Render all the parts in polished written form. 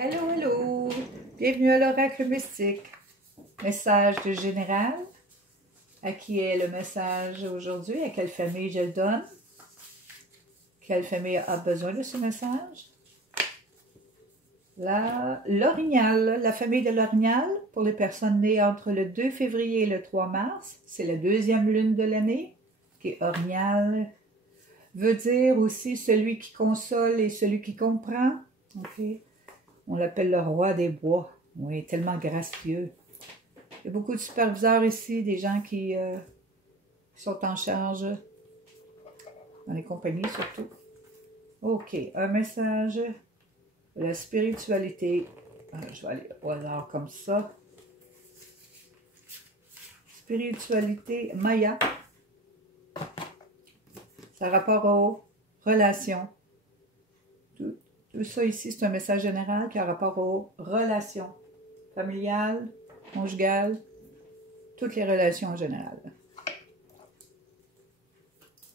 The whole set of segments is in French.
Hello, hello! Bienvenue à l'Oracle Mystique. Message de général. À qui est le message aujourd'hui? À quelle famille je le donne? Quelle famille a besoin de ce message? L'Orignal, la famille de l'Orignal, pour les personnes nées entre le 2 février et le 3 mars, c'est la deuxième lune de l'année, qui est Orignal, veut dire aussi celui qui console et celui qui comprend. Ok. On l'appelle le roi des bois. Oui, tellement gracieux. Il y a beaucoup de superviseurs ici, des gens qui sont en charge, dans les compagnies surtout. Ok, un message de la spiritualité. Je vais aller au hasard comme ça. Spiritualité Maya. Ça a rapport aux relations. Tout ça ici, c'est un message général qui a rapport aux relations familiales, conjugales, toutes les relations en général.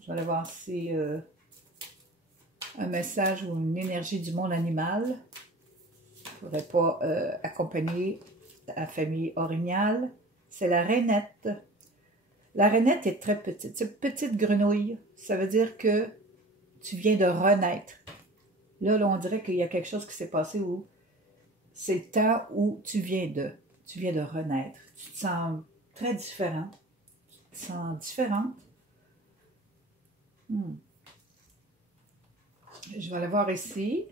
Je vais aller voir si un message ou une énergie du monde animal ne pourrait pas accompagner la famille Orignal. C'est la rainette. La rainette est très petite. C'est une petite grenouille. Ça veut dire que tu viens de renaître. Là, on dirait qu'il y a quelque chose qui s'est passé où c'est le temps où tu viens de renaître. Tu te sens très différent. Tu te sens différente. Je vais aller voir ici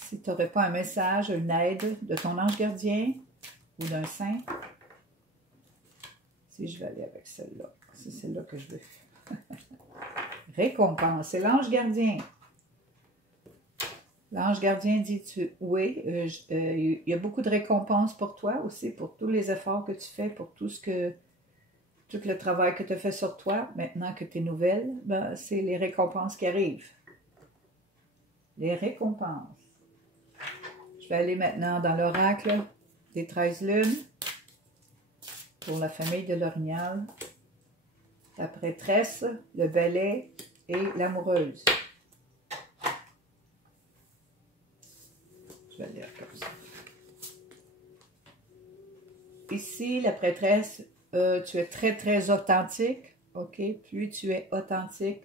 si tu n'aurais pas un message, une aide de ton ange gardien ou d'un saint. Si je vais aller avec celle-là. C'est celle-là que je veux. Récompense. C'est l'ange gardien. L'ange gardien dit, oui, il y a beaucoup de récompenses pour toi aussi, pour tous les efforts que tu fais, pour tout le travail que tu as fait sur toi. Maintenant que tu es nouvelle, ben, c'est les récompenses qui arrivent. Les récompenses. Je vais aller maintenant dans l'oracle des 13 lunes pour la famille de l'Orignal. La prêtresse, le balai et l'amoureuse. Je vais lire comme ça. Ici, la prêtresse, tu es très, très authentique. OK? Plus tu es authentique,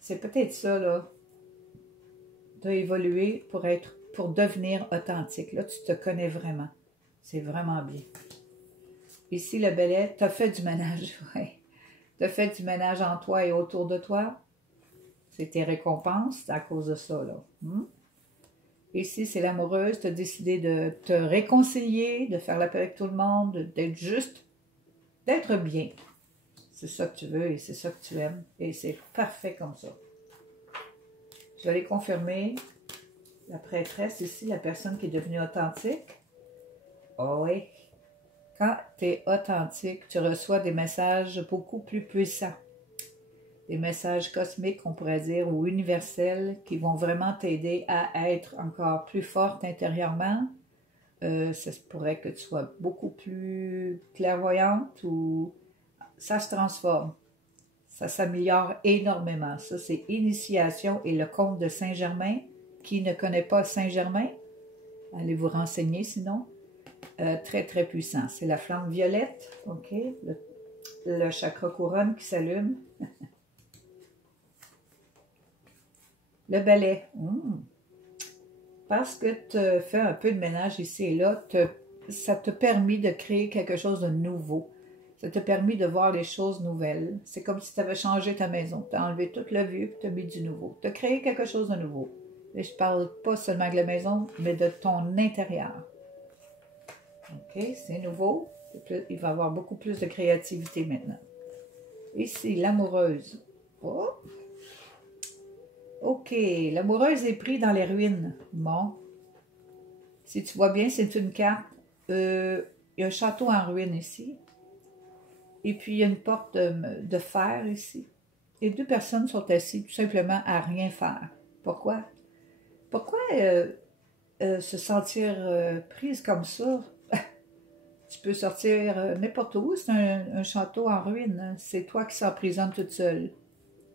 c'est peut-être ça, là. Tu as évolué pour devenir authentique. Là, tu te connais vraiment. C'est vraiment bien. Ici, le balai, tu as fait du ménage. Oui. Tu as fait du ménage en toi et autour de toi. C'est tes récompenses. C'est à cause de ça, là. Ici, c'est l'amoureuse. Tu as décidé de te réconcilier, de faire la paix avec tout le monde, d'être juste, d'être bien. C'est ça que tu veux et c'est ça que tu aimes. Et c'est parfait comme ça. Je vais aller confirmer la prêtresse ici, la personne qui est devenue authentique. Oh oui. Quand tu es authentique, tu reçois des messages beaucoup plus puissants. Des messages cosmiques, on pourrait dire, ou universels, qui vont vraiment t'aider à être encore plus forte intérieurement. Ça se pourrait que tu sois beaucoup plus clairvoyante ou ça se transforme. Ça s'améliore énormément. Ça, c'est Initiation et le conte de Saint-Germain. Qui ne connaît pas Saint-Germain? Allez vous renseigner sinon. Très, très puissant. C'est la flamme violette. OK? Le chakra couronne qui s'allume. Le balai. Parce que tu fais un peu de ménage ici et là, ça te permet de créer quelque chose de nouveau. Ça te permet de voir les choses nouvelles. C'est comme si tu avais changé ta maison. Tu as enlevé tout le vieux et tu as mis du nouveau. Tu as créé quelque chose de nouveau. Et je ne parle pas seulement de la maison, mais de ton intérieur. OK, c'est nouveau. Il va y avoir beaucoup plus de créativité maintenant. Ici, l'amoureuse. Oh. OK, l'amoureuse est prise dans les ruines. Bon. Si tu vois bien, c'est une carte. Il y a un château en ruine ici. Et puis, il y a une porte de fer ici. Et deux personnes sont assises tout simplement à rien faire. Pourquoi? Pourquoi se sentir prise comme ça? Tu peux sortir n'importe où. C'est un château en ruine. Hein? C'est toi qui s'emprisonne toute seule.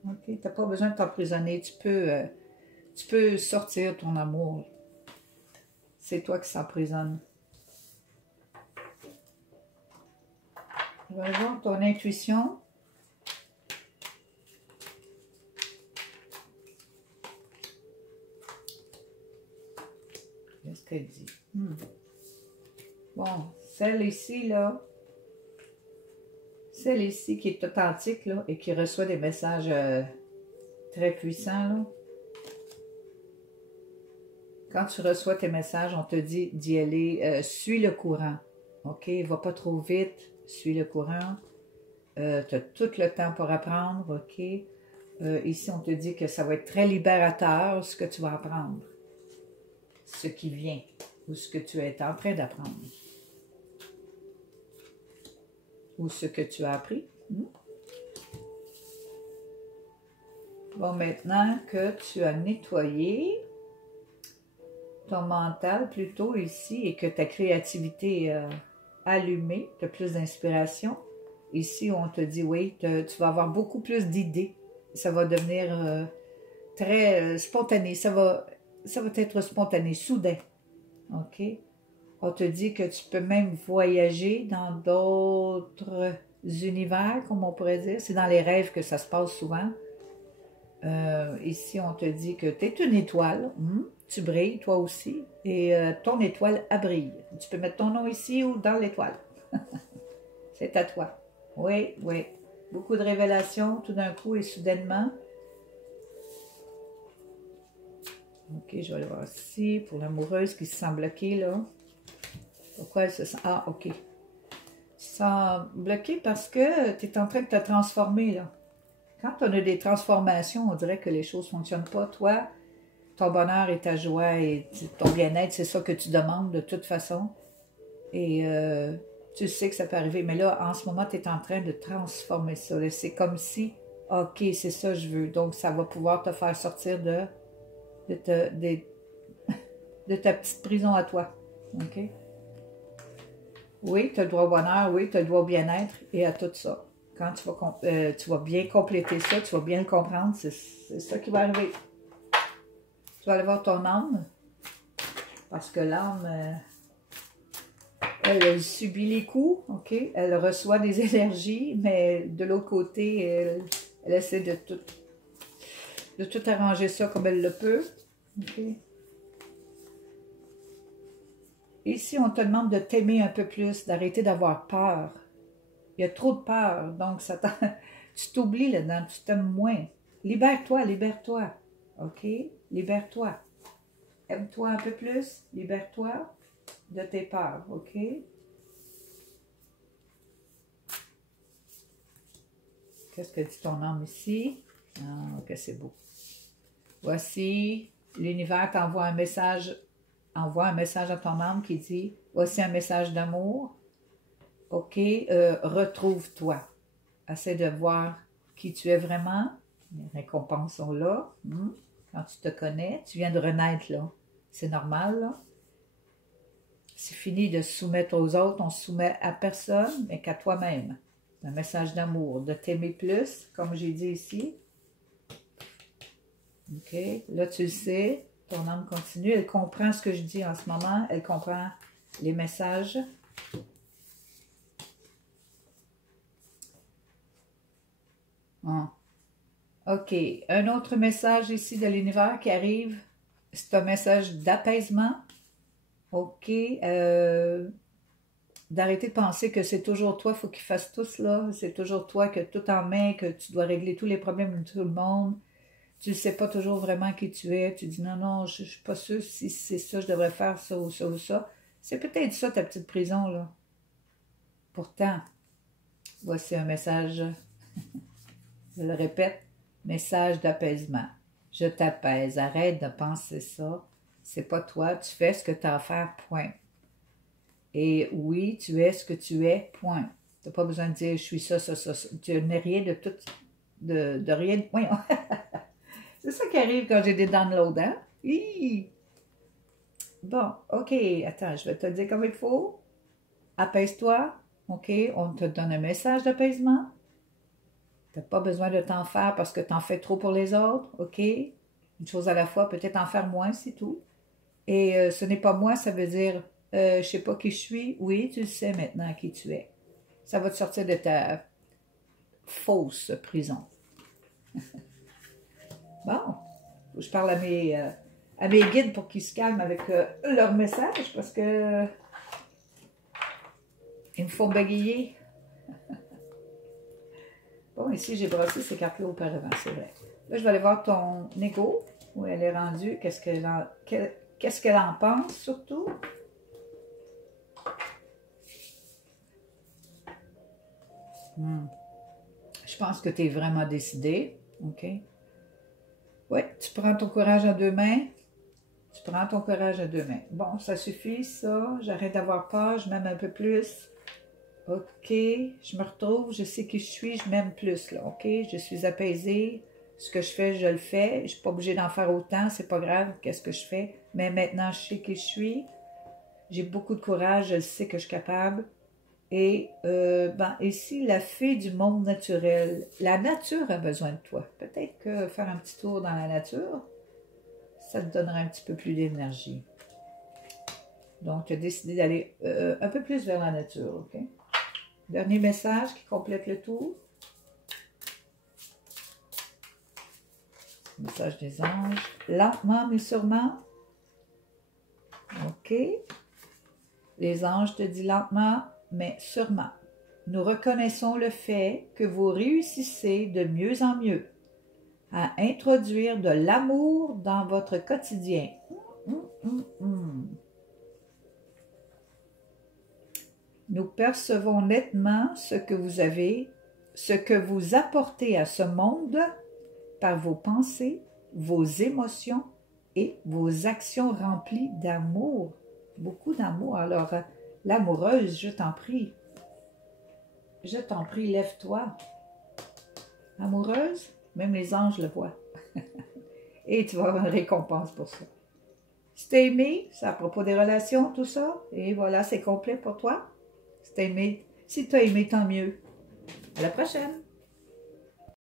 OK? Tu n'as pas besoin de t'emprisonner. Tu peux sortir ton amour. c'est toi qui s'emprisonne. On va voir ton intuition. Qu'est-ce qu'elle dit? Bon, celle ici, là, celle ici qui est authentique, là, et qui reçoit des messages très puissants, là. Quand tu reçois tes messages, on te dit d'y aller, suis le courant, ok? Va pas trop vite, suis le courant. Tu as tout le temps pour apprendre, ok? Ici, on te dit que ça va être très libérateur, ce que tu vas apprendre, ce qui vient, ou ce que tu es en train d'apprendre, ou ce que tu as appris. Bon, maintenant que tu as nettoyé ton mental plutôt ici et que ta créativité est allumée, tu as plus d'inspiration, ici on te dit oui, tu vas avoir beaucoup plus d'idées. Ça va devenir très spontané. Ça va être spontané, soudain. OK? On te dit que tu peux même voyager dans d'autres univers, comme on pourrait dire. C'est dans les rêves que ça se passe souvent. Ici, on te dit que tu es une étoile. Tu brilles, toi aussi. Et ton étoile, elle brille. Tu peux mettre ton nom ici ou dans l'étoile. C'est à toi. Oui, oui. Beaucoup de révélations tout d'un coup et soudainement. Ok, je vais aller voir ici pour l'amoureuse qui se sent bloquée là. Pourquoi elle se sent... Ah, ok. Tu te sens bloquée parce que tu es en train de te transformer là. Quand on a des transformations, on dirait que les choses ne fonctionnent pas. Toi, ton bonheur et ta joie et ton bien-être, c'est ça que tu demandes de toute façon. Et tu sais que ça peut arriver. Mais là, en ce moment, tu es en train de transformer ça. C'est comme si, ok, c'est ça que je veux. Donc, ça va pouvoir te faire sortir de ta petite prison à toi. OK? Oui, tu as le droit au bonheur, oui, tu as le droit au bien-être et à tout ça. Quand tu vas bien compléter ça, tu vas bien le comprendre, c'est ça qui va arriver. Tu vas aller voir ton âme, parce que l'âme, elle subit les coups, OK? Elle reçoit des énergies, mais de l'autre côté, elle essaie de tout arranger ça comme elle le peut. OK? Ici, on te demande de t'aimer un peu plus, d'arrêter d'avoir peur. Il y a trop de peur, donc tu t'oublies là-dedans, tu t'aimes moins. Libère-toi, libère-toi. OK? Libère-toi. Aime-toi un peu plus, libère-toi de tes peurs. OK? Qu'est-ce que dit ton âme ici? Ah, ok, c'est beau. Voici, l'univers t'envoie un message. Envoie un message à ton âme qui dit, voici un message d'amour. OK, retrouve-toi. Essaie de voir qui tu es vraiment. Les récompenses sont là. Quand tu te connais, tu viens de renaître là. C'est normal là. C'est fini de se soumettre aux autres. On se soumet à personne, mais qu'à toi-même. C'est un message d'amour, de t'aimer plus, comme j'ai dit ici. OK, là tu le sais. Ton âme continue, elle comprend ce que je dis en ce moment, elle comprend les messages. OK, un autre message ici de l'univers qui arrive, c'est un message d'apaisement. OK, d'arrêter de penser que c'est toujours toi, il faut qu'ils fassent tout cela, c'est toujours toi que tout en main, que tu dois régler tous les problèmes de tout le monde. Tu ne sais pas toujours vraiment qui tu es. Tu dis non, non, je ne suis pas sûre si c'est ça, je devrais faire ça ou ça ou ça. C'est peut-être ça ta petite prison, là. Pourtant, voici un message, je le répète, message d'apaisement. Je t'apaise, arrête de penser ça. C'est pas toi, tu fais ce que tu as à faire, point. Et oui, tu es ce que tu es, point. Tu n'as pas besoin de dire je suis ça, ça, ça, ça. Tu n'es rien de tout, de rien de point. C'est ça qui arrive quand j'ai des downloads, hein? Hi! Bon, OK, attends, je vais te dire comme il faut. Apaise-toi, OK? On te donne un message d'apaisement. Tu n'as pas besoin de t'en faire parce que tu en fais trop pour les autres, OK? Une chose à la fois, peut-être en faire moins, c'est tout. Et ce n'est pas moi, ça veut dire, je ne sais pas qui je suis. Oui, tu le sais maintenant qui tu es. Ça va te sortir de ta fausse prison. Bon, je parle à mes guides pour qu'ils se calment avec leur message parce que ils me font bégayer. Bon, ici, j'ai brossé ces cartes-là auparavant, c'est vrai. Là, je vais aller voir ton égo, où elle est rendue, qu'est-ce qu'elle en pense, surtout. Je pense que tu es vraiment décidé, OK? Oui, tu prends ton courage à deux mains. Tu prends ton courage à deux mains. Bon, ça suffit, ça. J'arrête d'avoir peur, je m'aime un peu plus. OK, je me retrouve, je sais qui je suis, je m'aime plus, là, OK? Je suis apaisée, ce que je fais, je le fais. Je ne suis pas obligée d'en faire autant, c'est pas grave, qu'est-ce que je fais. Mais maintenant, je sais qui je suis. J'ai beaucoup de courage, je sais que je suis capable. Et ici, la fée du monde naturel. La nature a besoin de toi. Peut-être que faire un petit tour dans la nature, ça te donnera un petit peu plus d'énergie. Donc, tu as décidé d'aller un peu plus vers la nature, OK? Dernier message qui complète le tout. Message des anges. Lentement mais sûrement. OK. Les anges te disent lentement mais sûrement. Nous reconnaissons le fait que vous réussissez de mieux en mieux à introduire de l'amour dans votre quotidien. Nous percevons nettement ce que vous avez, ce que vous apportez à ce monde par vos pensées, vos émotions et vos actions remplies d'amour. Beaucoup d'amour. Alors, l'amoureuse, je t'en prie, lève-toi. Amoureuse, même les anges le voient. Et tu vas avoir une récompense pour ça. Si t'as aimé, c'est à propos des relations, tout ça. Et voilà, c'est complet pour toi. Si t'as aimé, tant mieux. À la prochaine!